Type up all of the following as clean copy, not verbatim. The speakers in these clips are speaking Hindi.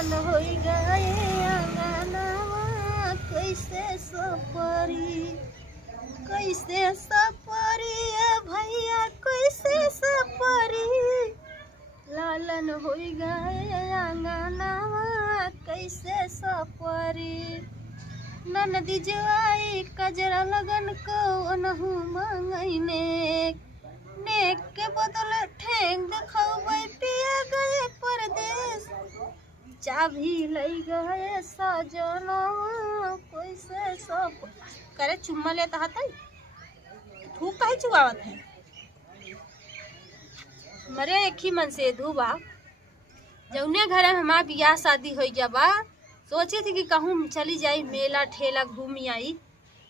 लालन होई गए अंगनवा कैसे सपरी भैया कैसे सपरी लालन होई गए अंगनवा कैसे सपरी ननदी जवाई कजरा लगन को नहु मंगैने नेक के बदल ठेंग देखबै पिया गए परदेश चाभी लई गए सजना कैसे सब करे चुम्मा लेता हतै धूप काहे चुआवत है मरे एक ही मन से धूबा जौने घर में हमार बियाह शादी हो जाबा सोचे थे कि कहूँ चली जाई मेला ठेला घूमी आई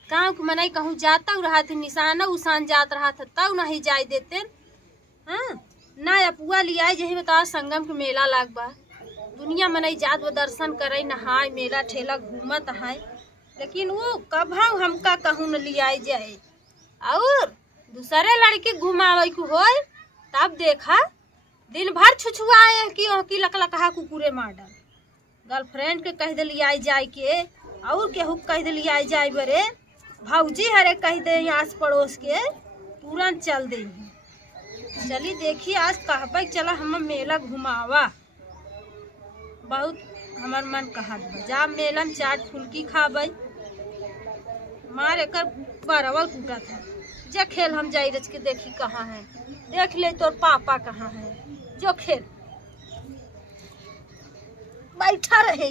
गाँव के मनाई कहूँ जाता रहा थे निशाना उसान जात रहा था तब नहीं जाए देते हाँ ना अपुआ लिया जही में तो संगम के मेला लाग बा दुनिया मनाई जात वो दर्शन करे नहाय मेला ठेला घूमत है लेकिन वो कभा हमका कहूँ न लिया जाए और दूसरे लड़की घुमावे को हो तब देखा दिन भर छुछुआए कि लकलकहा कुकुरे मार डाल गर्लफ्रेंड के कह दिली आई जाए के और केहू कह दिली आई जाए बरे भौजी हरे कह दे आस पड़ोस के तुरंत चल दे चली देखी आज कहबे चला हम मेला घुमावा बहुत हमार मन कहत जा मेला में चाट फुल्की खाबे मार एक बरवा टूटा था जा खेल हम जाई रच के देखी कहाँ है देख ले तोर पापा कहाँ है जो खेल बैठा रहे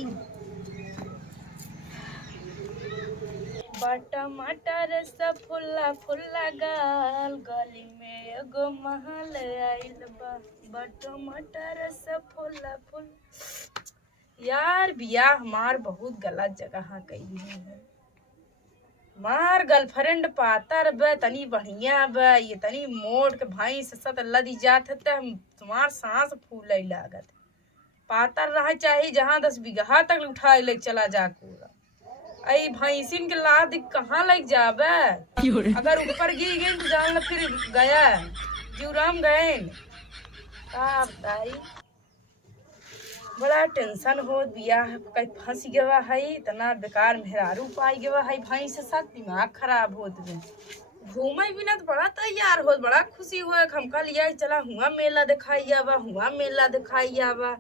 टमाटर सब फुल्ला फुल्ला गाल गली में एगो महल आइल बा टमाटर सब फुल्ला फुल यार बियाह हमार बहुत गलत जगह कही है मार गर्लफ्रेंड पातर बे तनी बढ़िया बे ये तनी मोड़ के भाई से सत लदी जात है तुम्हार सांस फूल लागत पातर रह चाहे जहाँ 10 बीघा तक उठाए ले चला जा पूरा आई भैंसिन के लाद कहाँ लग जाबे अगर ऊपर गिर गई तो जान फिर गया जीवराम गए का बताई बड़ा टेंशन हो बियाह कहीं फंस गया है इतना बेकार मेहरारू पाई गया है भैंस से साथ दिमाग खराब होत में घूमे बिना तो बड़ा तैयार हो बड़ा खुशी हो हमका लिया चला हुआ मेला दिखाई आवा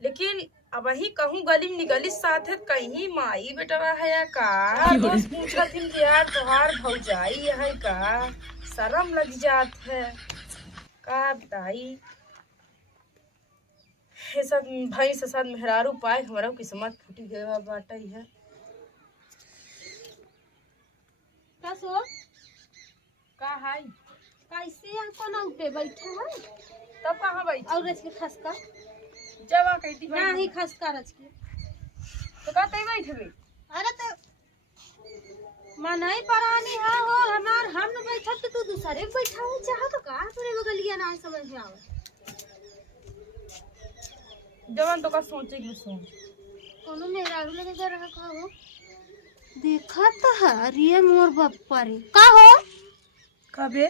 लेकिन अब ही कहूँ गली में निकली साथ है कहीं माई बेटवा है या का दोस्त पूछा थी कि यार तोहार भौजाई है का शर्म लग जात है का बताई ये सब भाई से साथ मेहरारू पाए हमारा किस्मत फूटी गया बाटा ही है का सो का है कैसे हमको ना उठे बैठा है तब कहाँ बैठा और इसके खसका जब आ कहती ना ही खसका रच के तो कहते ही बैठे अरे तो मनाई परानी है हो हमार हम न बैठा तो तू दूसरे बैठा हो चाह तो का तोरे बगलिया ना समझ में आवे जवान तो का सोचे कि सोच कोनो मेहरारू लगे जा रहा का हो देखा तो हरिये मोर बप्पा रे का हो कबे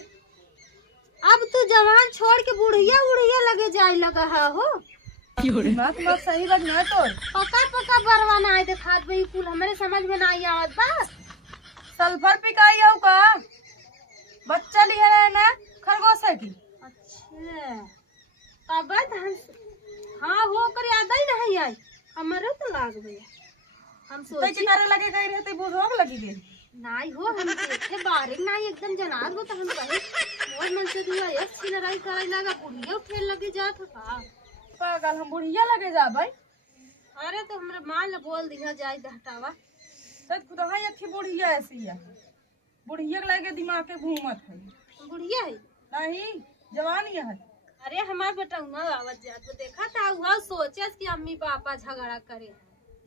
अब तू जवान छोड़ के बुढ़िया लगे जाए लगा है हो बात सही लग ना तो पका बरवाना आए देखा भाई कुल हमारे समझ में ना आई आवत बा सल्फर पिकाई हो का बच्चा लिया है ना खरगोश है की अच्छा तब हाँ हो कर याद ही नहीं आई हमारे तो लाग भैया हम सोचे चितारे लगे गए रहते बुढ़ोग लगी गई नहीं हो हम देखे बारे नहीं एकदम जनाब तो हम कहे और मन से दुआ एक छी लड़ाई कराई लगा बुढ़िया उठे लगे जात का पागल हम बुढ़िया लगे जा भाई अरे तो हमरा मां ने बोल दिया जाए हटावा तो खुदा है अच्छी बुढ़िया ऐसी है बुढ़िया लगे दिमाग के घूमत है बुढ़िया है नहीं जवानी है अरे हमार बेटा आवाज जात देखा था वह सोचे कि अम्मी पापा झगड़ा करे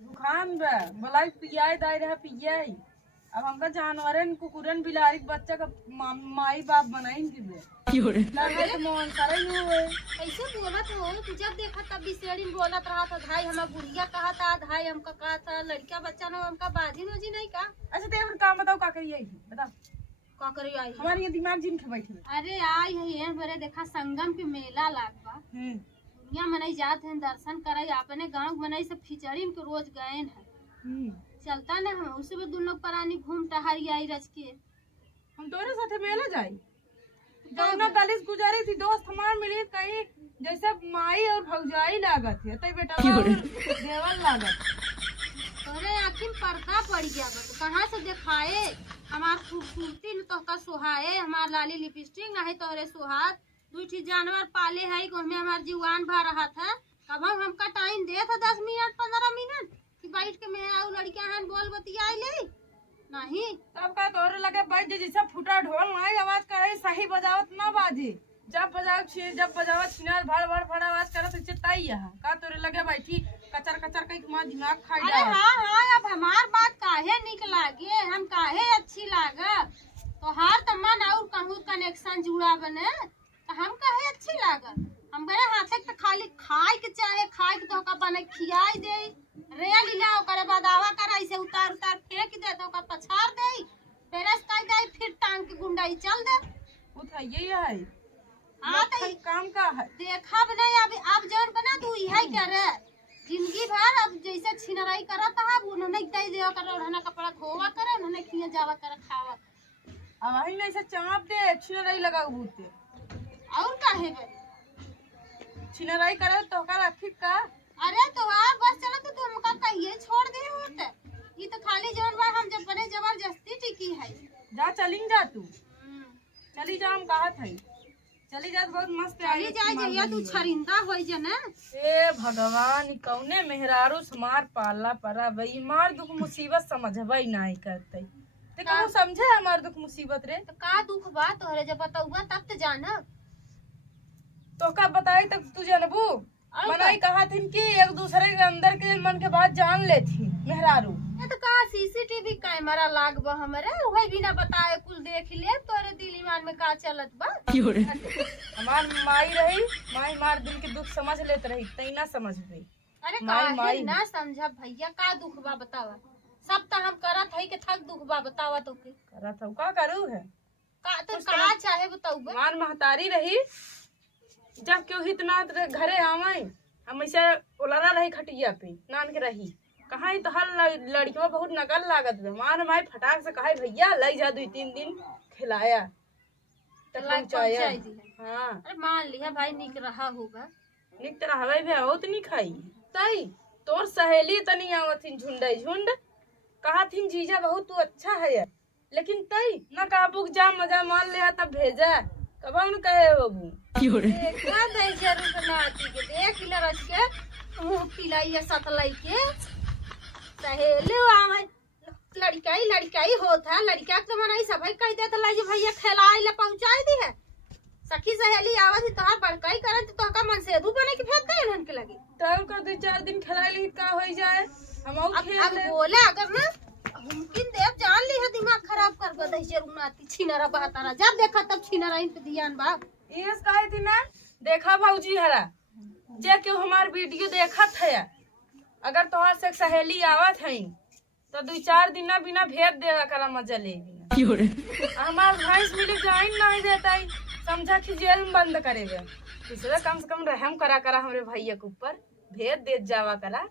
दुकान बे बोलाई पियाई दाई रहा पियाई अब हमका जानवरन कुकुरन बिलारी बच्चा का माई बाप बनाई लगे मोहन सारे हुए ऐसे बोलत हो तू जब देखा तब बिसेड़ी बोलत रहा था धाई हमार बुढ़िया कहा था धाई हमका कहा था लड़का बच्चा ना हमका बाजी नोजी नहीं का अच्छा ते हमर काम बताओ का करिए बताओ का करी आई हमारे ये दिमाग जिन के बैठे अरे आई है ये मेरे देखा संगम के मेला लागबा यहाँ मनई जात हैं दर्शन करे अपने गांव मनई सब खिचड़ी में रोज गए हैं। चलता ना हम उसे भी दोनों प्राणी घूम टहरी आई रच के हम तोरे साथे मेला जाई। दोनों गली गुजारी थी दोस्त हमार मिली कहीं जैसे माई और भौजाई लागत है तो बेटा देवल लागत। तोरे आखिर पर्दा पड़ गया बस कहाँ से दिखाए हमार खूबसूरती न तो का सुहाए हमार लाली लिपस्टिक ना है तोरे सुहाग दू ठी जानवर पाले है में हमार जीवान भर रहा था कब हमका टाइम दे था 10 मिनट 15 मिनट कि बैठ के मैं आऊ लड़कियां हन बोल बतिया ले नहीं तब का तोरे लगे बैठ जैसे फुटा ढोल नहीं आवाज करे सही बजावत ना बाजी जब बजावत छिनार भड़ भड़ भड़ आवाज करत चिताई यहाँ का तोरे लगे बैठी कचर कचर कई तुम्हारा दिमाग खाई अरे हाँ अब हमार बात काहे निक लागे हम काहे अच्छी लागत तो हार तो मन और कहूँ कनेक्शन जुड़ा बने तो हम काहे अच्छी लागत हम बड़े हाथे तो खाली खाए के चाहे खाए के तो का बने खियाई दे रे लीला ओकरे बाद आवा कर ऐसे उतार उतार फेंक दे तो का पछाड़ दे पेरस कर दे फिर टांग के गुंडाई चल दे उठाइए है हां तो काम का है देखा नहीं अब जौन बना तू यही करे जिंदगी भर अब जैसे छिनराई करत है उन्होंने दे दिया कर ओढ़ना कपड़ा धोवा करे उन्होंने खिया जावा कर खावा अब वही नहीं से चाप दे छिनराई लगाऊ बूते और काहे बे छिनराई करे तो का रखी का अरे तो आप बस चलो तो तुम का कहिए छोड़ दे होते ये तो खाली जौन बा हम जब बने जबरदस्ती टिकी है जा चलिंग जा तू चली जा हम कहा था चली जा बहुत मस्त चली जाए जइया तू छरिंदा होई जना ए भगवान कौने मेहरारू समार पाला परा बई मार दुख मुसीबत समझबई नहीं करते ते कहूं समझे हमार दुख मुसीबत रे तो का दुख बा तोहरे जब बताऊगा तब तो जाना तो का बताई तब तू जानबू मनाई कहा थी कि एक दूसरे के अंदर के मन के बात जान ले थी मेहरारू ये तो कहा सीसीटीवी कैमरा लाग बा हमरे वही बिना बताए कुल देख ले तोरे दिल ईमान में का चलत बा हमार माई रही माई मार दिल के दुख समझ लेत रही तई ना समझ गई अरे काहे ना समझा भैया का दुख बा बतावा सब तो हम करत है के थक दुख बा बतावा तो के करत हूं का करू है का तो का चाहे बताऊ बा मार महतारी रही जब क्यों इतना घरे आवे हम ऐसे उलरा रही खटिया पे नान के रही कहा तो हर लड़कियों बहुत नकल लागत है मार माई फटाक से कहा भैया ले जा 2-3 दिन खिलाया पहुंचाया हाँ अरे मान लिया भाई निक रहा होगा निक तरह हवाई भी हो तो नहीं खाई तई तोर सहेली तनी आवथिन झुंडे झुंड कहा थी जीजा बहुत तू अच्छा है लेकिन तई ना काबू जा मजा मान लिया तब भेजा कब न कहे बाबू देखा दे जरूर नाची के देख ले रच के मुंह पिलाई सतलाई के सहेले आवे लड़काई होता लड़का तो मनाई सभी कह देता ला जे भैया खिलाई ले पहुंचाई दी है सखी सहेली आवत तोहार बड़काई करत तो का मन से दू बने के फेंक दे इनन के लगी तब का 2-4 दिन खिलाई ली का होई जाए हम और खेल अब बोले अगर ना मुमकिन देव जान ली है दिमाग खराब कर बदई जरूर नाती छिनरा बहतारा जब देखा तब छिनरा इन पे ध्यान बा यस कहे थी ना देखा भौजी हरा जे क्यों हमार वीडियो देखत है अगर तोहार से सहेली आवत है तो 2-4 दिन बिना भेद देगा करा मजा लेगी हमार भैंस मिले जाइन नहीं देता ही समझा कि जेल में बंद करेगा इसलिए कम से कम रहम करा हमरे भैया के ऊपर भेद दे जावा करा